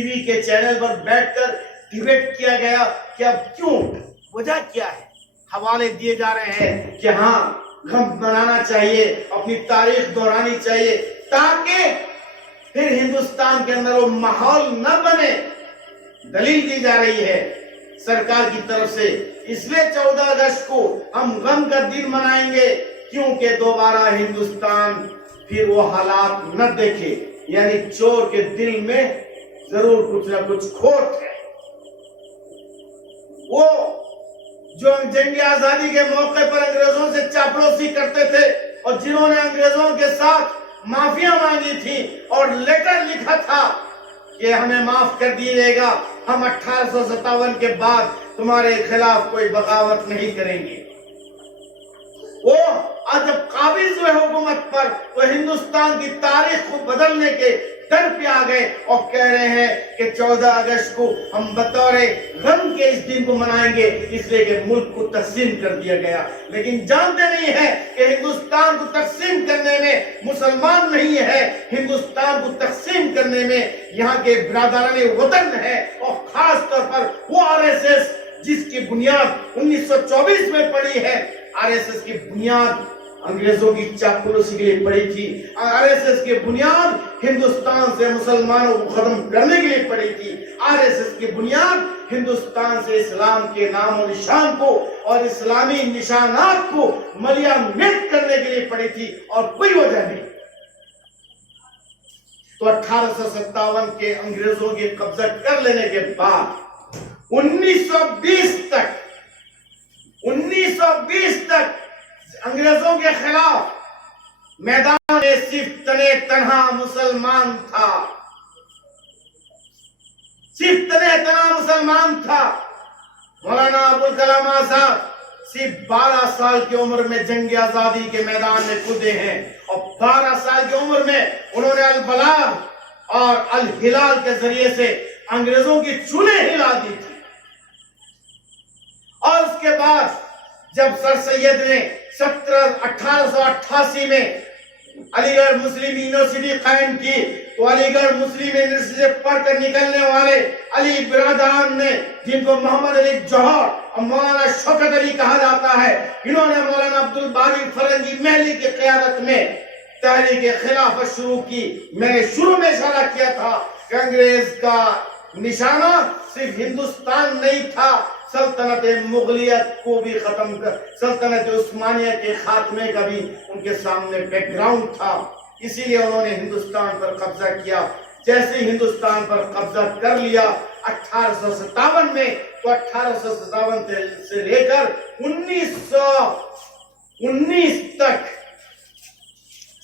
وی کے چینل پر بیٹھ کر ڈیبیٹ کیا گیا کہ اب کیوں، وجہ کیا ہے، حوالے دیے جا رہے ہیں کہ ہاں غم منانا چاہیے، اپنی تاریخ دہرانی چاہیے تاکہ پھر ہندوستان کے اندر وہ ماحول نہ بنے۔ دلیل دی جا رہی ہے سرکار کی طرف سے، اس لیے 14 اگست کو ہم غم کا دن منائیں گے کیونکہ دوبارہ ہندوستان پھر وہ حالات نہ دیکھے، یعنی چور کے دل میں ضرور کچھ نہ کچھ کھوٹ ہے۔ وہ جو جنگ آزادی کے موقع پر انگریزوں سے چاپلوسی کرتے تھے اور جنہوں نے انگریزوں کے ساتھ معافیاں مانگی تھی اور لیٹر لکھا تھا کہ ہمیں معاف کر دیجیے گا، ہم 1857 کے بعد تمہارے خلاف کوئی بغاوت نہیں کریں گے، وہ آج جب قابض ہوئے حکومت پر تو ہندوستان کی تاریخ کو بدلنے کے ڈر پہ آ گئے اور کہہ رہے ہیں کہ 14 اگست کو ہم بطور غم کے اس دن کو منائیں گے، اس لیے کہ ملک کو تقسیم کر دیا گیا۔ لیکن جانتے نہیں ہیں کہ ہندوستان کو تقسیم کرنے میں مسلمان نہیں ہے، ہندوستان کو تقسیم کرنے میں یہاں کے برادران وطن ہے، اور خاص طور پر وہ RSS جس کی بنیاد 1924 میں پڑی ہے۔ RSS کی بنیاد انگریزوں کی چاپلوسی کے لیے پڑی تھی، RSS کی بنیاد ہندوستان سے مسلمانوں کو ختم کرنے کے لیے پڑی تھی، RSS کی بنیاد ہندوستان سے اسلام کے نام و نشان کو اور اسلامی نشانات کو ملیا میٹ کرنے کے لیے پڑی تھی، اور کوئی وجہ نہیں۔ تو 1857 کے انگریزوں کے قبضہ کر لینے کے بعد 1920 تک انگریزوں کے خلاف میدان میں صرف تنہا مسلمان تھا، صرف تنہا مسلمان تھا۔ مولانا ابوالکلام آزاد صرف 12 سال کی عمر میں جنگ آزادی کے میدان میں کودے ہیں، اور 12 سال کی عمر میں انہوں نے البلاغ اور الہلال کے ذریعے سے انگریزوں کی چولیں ہلا دی تھی۔ اور اس کے بعد جب سر سید نے 1888 میں علی گڑھ مسلم یونیورسٹی قائم کی تو علی گڑھ مسلم یونیورسٹی سے پڑھ کر نکلنے والے علی برادران نے، جن کو محمد علی جوہر اور مولانا شوکت علی کہا جاتا ہے، انہوں نے مولانا عبدالباری فرنگی محلی کی قیادت میں تحریک خلافت شروع کی۔ میں نے شروع میں اشارہ کیا تھا کہ انگریز کا نشانہ صرف ہندوستان نہیں تھا، سلطنت مغلیت کو بھی ختم کر، سلطنت عثمانیہ کے خاتمے کا بھی ان کے سامنے بیک گراؤنڈ تھا، اسی لیے انہوں نے ہندوستان پر قبضہ کیا۔ جیسے ہندوستان پر قبضہ کر لیا 1857 میں، تو 1857 سے لے کر 1919 تک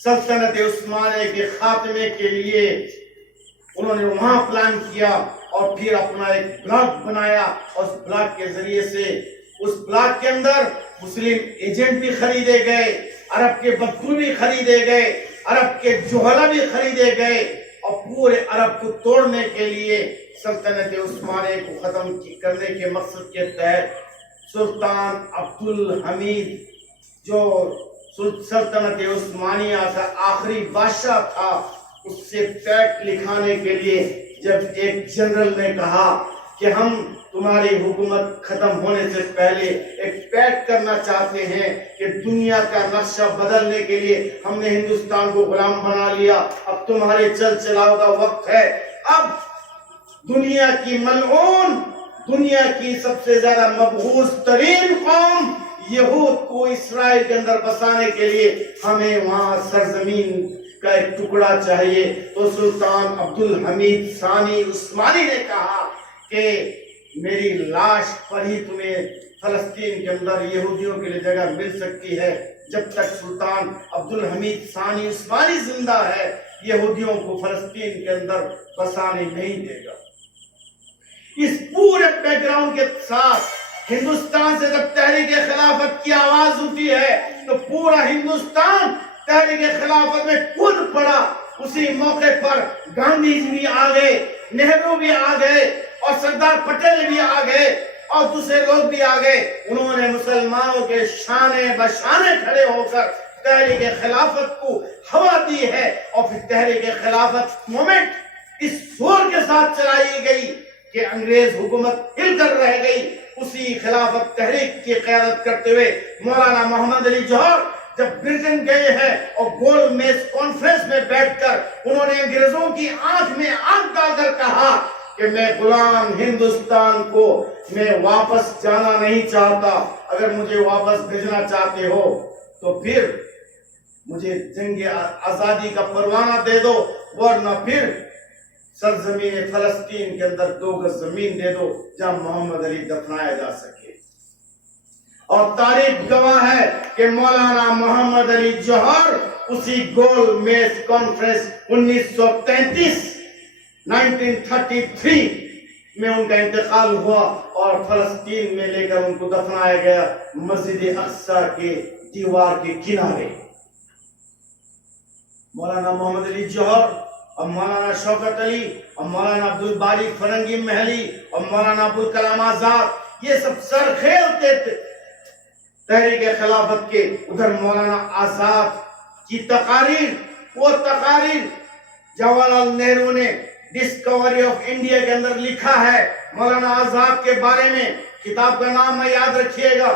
سلطنت عثمانیہ کے خاتمے کے لیے انہوں نے وہاں پلان کیا، اور پھر اپنا ایک بلاک بنایا، اور اس بلاک کے ذریعے سے اس بلاک کے اندر مسلم ایجنٹ بھی خریدے گئے، عرب کے بدو بھی خریدے گئے، عرب کے جوہلا بھی خریدے گئے، اور پورے عرب کو توڑنے کے لیے سلطنت عثمانیہ کو ختم کرنے کے مقصد کے تحت سلطان عبدالحمید جو سلطنت عثمانیہ کا آخری بادشاہ تھا، اس سے پیکٹ لکھانے کے لیے جب ایک جنرل نے کہا کہ ہم تمہاری حکومت ختم ہونے سے پہلے ایک پیکٹ کرنا چاہتے ہیں کہ دنیا کا نقشہ بدلنے کے لیے ہم نے ہندوستان کو غلام بنا لیا، اب تمہارے چل چلاؤ کا وقت ہے۔ اب دنیا کی ملعون، دنیا کی سب سے زیادہ مبغوض ترین قوم یہود کو اسرائیل کے اندر بسانے کے لیے ہمیں وہاں سرزمین کا ایک ٹکڑا چاہیے۔ تو سلطان عبدالحمید ثانی عثمانی نے کہا کہ میری لاش پر ہی تمہیں فلسطین کے اندر یہودیوں کے لیے جگہ مل سکتی ہے، جب تک سلطان عبدالحمید ثانی عثمانی زندہ ہے یہودیوں کو فلسطین کے اندر بسانے نہیں دے گا۔ اس پورے بیک گراؤنڈ کے ساتھ ہندوستان سے جب تحریک خلافت کی آواز اٹھی ہے تو پورا ہندوستان تحریک خلافت میں کود پڑا. اسی موقع پر گاندھی جی بھی آ گئے, نہرو بھی آ گئے, اور سردار پٹیل بھی آ گئے, اور دوسرے لوگ بھی آ گئے. انہوں نے مسلمانوں کے شانے بشانے کھڑے ہو کر تحریک خلافت کو ہوا دی ہے. اور پھر تحریک خلافت مومنٹ اس زور کے ساتھ چلائی گئی کہ انگریز حکومت ہل کر رہ گئی. اسی خلافت تحریک کی قیادت کرتے ہوئے مولانا محمد علی جوہر جب برٹن گئے ہیں اور گول میز کانفرنس میں بیٹھ کر انہوں نے انگریزوں کی آنکھ میں آنکھ ڈال کر کہا کہ میں غلام ہندوستان کو میں واپس جانا نہیں چاہتا. اگر مجھے واپس بھیجنا چاہتے ہو تو پھر مجھے جنگ آزادی کا پروانہ دے دو, ورنہ پھر سرزمین فلسطین کے اندر 2 گز زمین دے دو جہاں محمد علی دفنایا جا سکے. اور تاریخ گواہ ہے کہ مولانا محمد علی جوہر اسی گول میز کانفرنس 1933 میں ان کا انتقال ہوا اور فلسطین میں لے کر ان کو دفنایا گیا مسجد اقصی کے دیوار کے کنارے. مولانا محمد علی جوہر اور مولانا شوکت علی اور مولانا عبدالباری فرنگی محلی اور مولانا ابوالکلام آزاد یہ سب سر کھیلتے تھے تحریک خلافت کے. ادھر مولانا آزاد کی تقاریر, وہ تقاریر جواہر لال نہرو نے ڈسکوری آف انڈیا کے اندر لکھا ہے. مولانا آزاد کے بارے میں کتاب کا نام میں یاد رکھیے گا,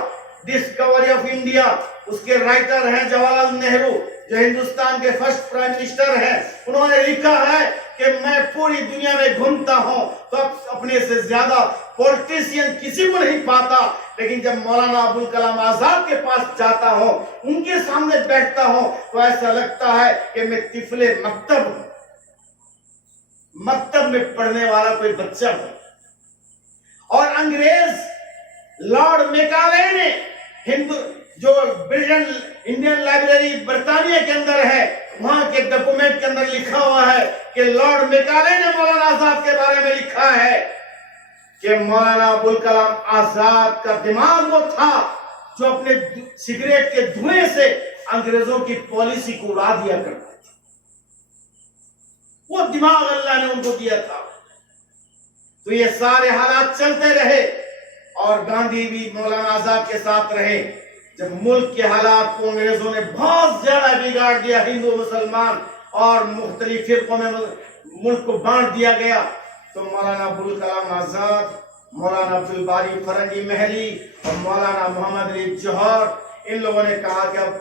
ڈسکوری آف انڈیا. اس کے رائٹر ہیں جواہر لال نہرو جو ہندوستان کے فرسٹ پرائم منسٹر ہیں. انہوں نے لکھا ہے کہ میں پوری دنیا میں گھومتا ہوں تو اپنے سے زیادہ پولیٹیشین کسی کو نہیں پاتا, لیکن جب مولانا ابوالکلام آزاد کے پاس جاتا ہوں, ان کے سامنے بیٹھتا ہوں تو ایسا لگتا ہے کہ میں طفل مکتب ہوں, مکتب میں پڑھنے والا کوئی بچہ ہوں. اور انگریز لارڈ میکالے نے جو برٹن انڈین لائبریری برطانیہ کے اندر ہے, وہاں کے ڈاکومنٹ کے اندر لکھا ہوا ہے کہ لارڈ میکالے نے مولانا آزاد کے بارے میں لکھا ہے کہ مولانا ابوالکلام آزاد کا دماغ وہ تھا جو اپنے سگریٹ کے دھوئیں سے انگریزوں کی پالیسی کو اڑا دیا کرتا تھا. وہ دماغ اللہ نے ان کو دیا تھا. تو یہ سارے حالات چلتے رہے اور گاندھی بھی مولانا آزاد کے ساتھ رہے. جب ملک کے حالات کو انگریزوں نے بہت زیادہ بگاڑ دیا, ہندو مسلمان اور مختلف فرقوں میں ملک کو بانٹ دیا گیا, تو مولانا ابوالکلام آزاد, مولانا عبدالباری فرنگی محلی اور مولانا محمد علی جوہر ان لوگوں نے کہا کہ اب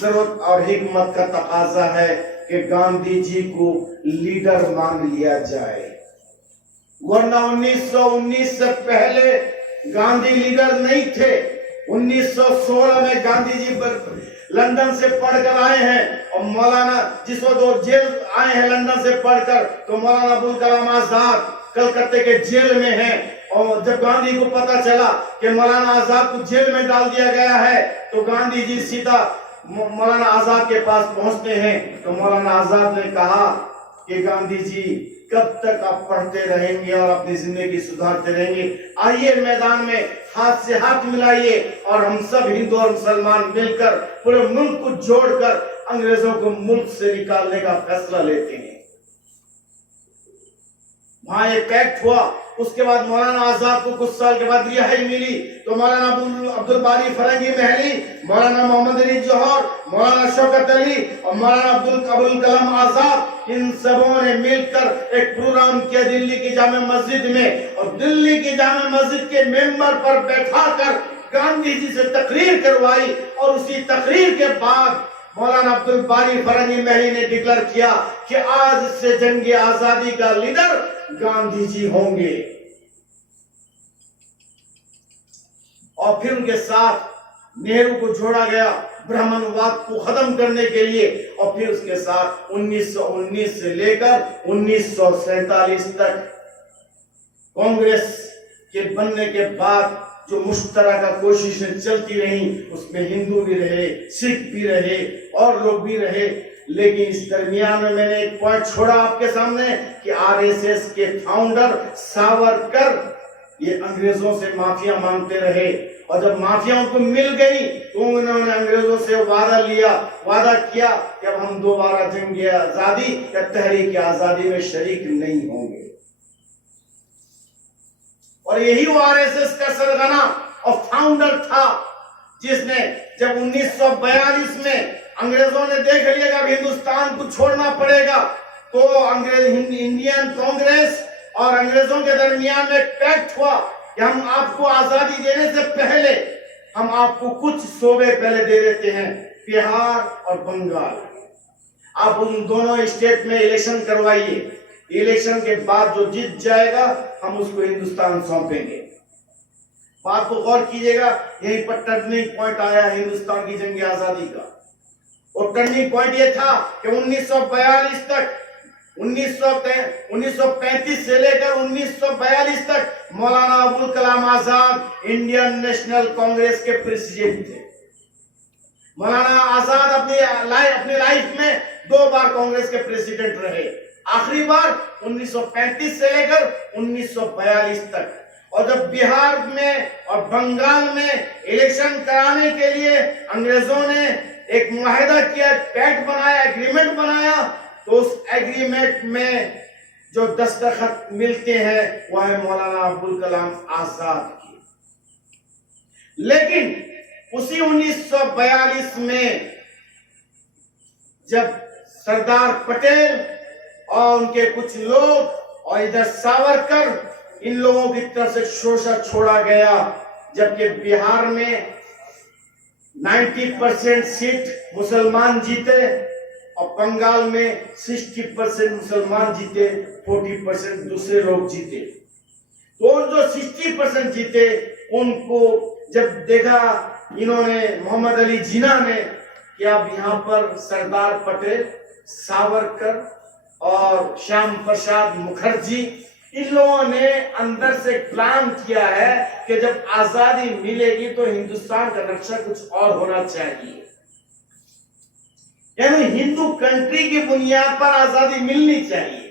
ضرورت اور حکمت کا تقاضا ہے کہ گاندھی جی کو لیڈر مان لیا جائے, ورنہ 1919 سے پہلے گاندھی لیڈر نہیں تھے. 1916 میں گاندھی جی لندن سے پڑھ کر آئے ہیں اور مولانا جس وقت وہ جیل آئے ہیں لندن سے پڑھ کر, تو مولانا ابوالکلام آزاد کلکتے کے جیل میں ہیں. اور جب گاندھی کو پتا چلا کہ مولانا آزاد کو جیل میں ڈال دیا گیا ہے تو گاندھی جی سیدھا مولانا آزاد کے پاس پہنچتے ہیں. تو مولانا آزاد نے کہا کہ گاندھی جی کب تک آپ پڑھتے رہیں گے اور اپنی زندگی سدھارتے رہیں گے, آئیے میدان میں ہاتھ سے ہاتھ ملائیے اور ہم سب ہندو اور مسلمان مل کر پورے ملک کو جوڑ کر انگریزوں کو ملک سے نکالنے کا فیصلہ لیتے ہیں. وہاں ایک ایکٹ ہوا. اس کے بعد مولانا آزاد کو کچھ سال کے بعد رہائی ملی تو مولانا عبدالباری فرنگی محلی, مولانا محمد علی جوہر, مولانا شوکت علی اور مولانا ابوالکلام آزاد ان سبوں نے مل کر ایک پروگرام کیا دلی کی جامع مسجد میں, اور دلی کی جامع مسجد کے ممبر پر بیٹھا کر گاندھی جی سے تقریر کروائی. اور اسی تقریر کے بعد مولانا عبدالباری فرنگی محلی نے ڈکلیئر کیا کہ آج سے جنگ آزادی کا لیڈر گاندھی جی ہوں گے. اور پھر ان کے ساتھ نہرو کو جوڑا گیا برہمن واد کو ختم کرنے کے لیے, اور پھر اس کے ساتھ 1919 سے لے کر 1947 تک کانگریس کے بننے کے بعد جو مشترکہ کوششیں چلتی رہیں, اس میں ہندو بھی رہے, سکھ بھی رہے اور لوگ بھی رہے. لیکن اس درمیان میں نے ایک پوائنٹ چھوڑا آپ کے سامنے کہ آر ایس ایس کے فاؤنڈر ساورکر یہ انگریزوں سے معافیا مانگتے رہے، اور جب معافیا ان کو مل گئی تو انہوں نے انگریزوں سے وعدہ کیا کہ اب ہم دوبارہ جنگ آزادی یا تحریک آزادی میں شریک نہیں ہوں گے۔ اور یہی وہ RSS کا سرغنہ اور فاؤنڈر تھا جس نے جب 1942 میں انگریزوں نے دیکھ لیا کہ اب ہندوستان کو چھوڑنا پڑے گا، تو انڈین کانگریس اور انگریزوں کے درمیان میں ایک پیکٹ ہوا کہ ہم آپ کو آزادی دینے سے پہلے ہم آپ کو کچھ صوبے پہلے دے دیتے ہیں، بہار اور بنگال، آپ ان دونوں اسٹیٹ میں الیکشن کروائیے، الیکشن کے بعد جو جیت جائے گا ہم اس کو ہندوستان سونپیں گے۔ بات کو غور کیجئے گا، یہیں پر ٹرننگ پوائنٹ آیا ہے ہندوستان کی جنگ آزادی کا، اور ٹرننگ پوائنٹ یہ تھا کہ 1942 تک 1935 سے لے کر 1942 تک مولانا ابوالکلام آزاد انڈین نیشنل کانگریس کے پریزیڈنٹ تھے۔ مولانا آزاد اپنی لائف میں 2 بار کانگریس کے پریزیڈنٹ رہے، آخری بار 1935 سے لے کر 1942 تک۔ اور جب بہار میں اور بنگال میں الیکشن کرانے کے لیے انگریزوں نے ایک معاہدہ کیا، پیکٹ بنایا، ایگریمنٹ بنایا، تو اس ایگریمنٹ میں جو دستخط ملتے ہیں وہ ہے مولانا ابوالکلام آزاد کی۔ لیکن اسی 1942 میں جب سردار پٹیل اور ان کے کچھ لوگ اور ادھر ساورکر، ان لوگوں کی طرف سے شوشہ چھوڑا گیا، جبکہ بہار میں 90% سیٹ مسلمان جیتے اور بنگال میں 60% مسلمان جیتے، 40% دوسرے لوگ جیتے۔ تو جو 60% جیتے ان کو جب دیکھا انہوں نے، محمد علی جناح نے، کہ اب یہاں پر سردار پٹیل، ساورکر اور شیام پرساد مکھرجی، ان لوگوں نے اندر سے پلان کیا ہے کہ جب آزادی ملے گی تو ہندوستان کا نقشہ کچھ اور ہونا چاہیے، یعنی ہندو کنٹری کی بنیاد پر آزادی ملنی چاہیے۔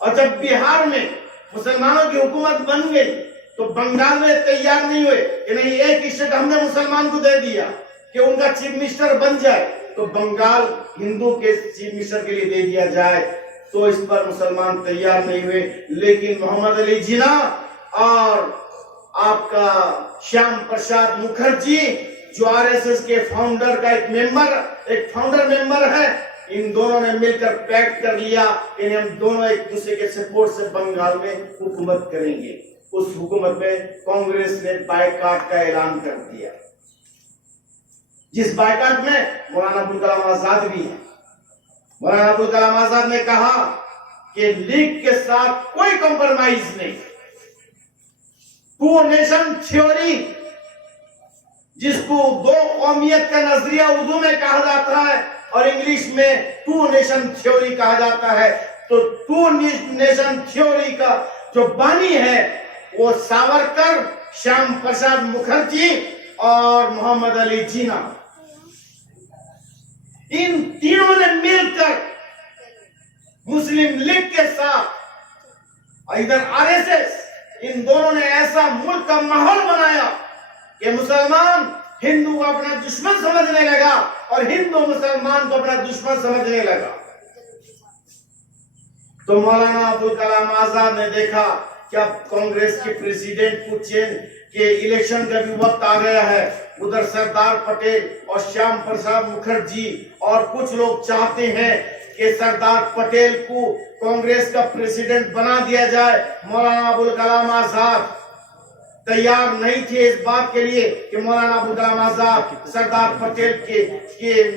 اور جب بہار میں مسلمانوں کی حکومت بن گئی تو بنگال میں تیار نہیں ہوئے کہ نہیں ایک اسٹیٹ ہم نے مسلمان کو دے دیا کہ ان کا چیف منسٹر بن جائے، تو بنگال ہندو کے چیف منسٹر کے لیے دے دیا جائے، تو اس پر مسلمان تیار نہیں ہوئے۔ لیکن محمد علی جناح اور آپ کا شیام پرساد مکھرجی جو RSS کے فاؤنڈر کا ایک فاؤنڈر ممبر ہے، ان دونوں نے مل کر پیکٹ کر لیا کہ ہم دونوں ایک دوسرے کے سپورٹ سے بنگال میں حکومت کریں گے۔ اس حکومت میں کانگریس نے بائیکاٹ کا اعلان کر دیا، جس بائیکاٹ میں مولانا ابوالکلام آزاد بھی ہے۔ مولانا ابوالکلام آزاد نے کہا کہ لیگ کے ساتھ کوئی کمپرمائز نہیں، ٹو نیشن تھیوری، جس کو 2 قومیت کا نظریہ اردو میں کہا جاتا ہے اور انگلش میں 2 نیشن تھیوری کہا جاتا ہے، تو 2 نیشن تھیوری کا جو بانی ہے وہ ساورکر، شیام پرساد مکھرجی اور محمد علی جناح، ان تینوں نے مل کر مسلم لیگ کے ساتھ اور ادھر RSS، ان دونوں نے ایسا ملک کا ماحول بنایا کہ مسلمان ہندو کو اپنا دشمن سمجھنے لگا اور ہندو مسلمان کو اپنا دشمن سمجھنے لگا۔ تو مولانا ابوالکلام آزاد نے دیکھا کہ اب کانگریس کے پریزیڈنٹ کو چینج کہ الیکشن کا بھی وقت آ گیا ہے، ادھر سردار پٹیل اور شیام پرساد مکھرجی اور کچھ لوگ چاہتے ہیں کہ سردار پٹیل کو کانگریس کا پریزیڈنٹ بنا دیا جائے۔ مولانا ابوالکلام آزاد تیار نہیں تھے اس بات کے لیے کہ مولانا ابوالکلام آزاد سردار پٹیل کے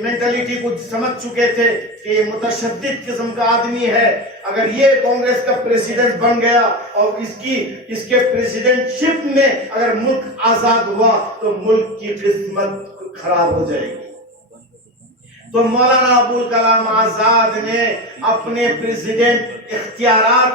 مینٹلیٹی کو سمجھ چکے تھے کہ یہ متشدد قسم کا آدمی ہے، اگر یہ کانگریس کا پریزیڈنٹ بن گیا اور اس کے پریزیڈنٹ شپ میں اگر ملک آزاد ہوا تو ملک کی قسمت خراب ہو جائے گی۔ تو مولانا ابوالکلام آزاد نے اپنے پریزیڈنٹ اختیارات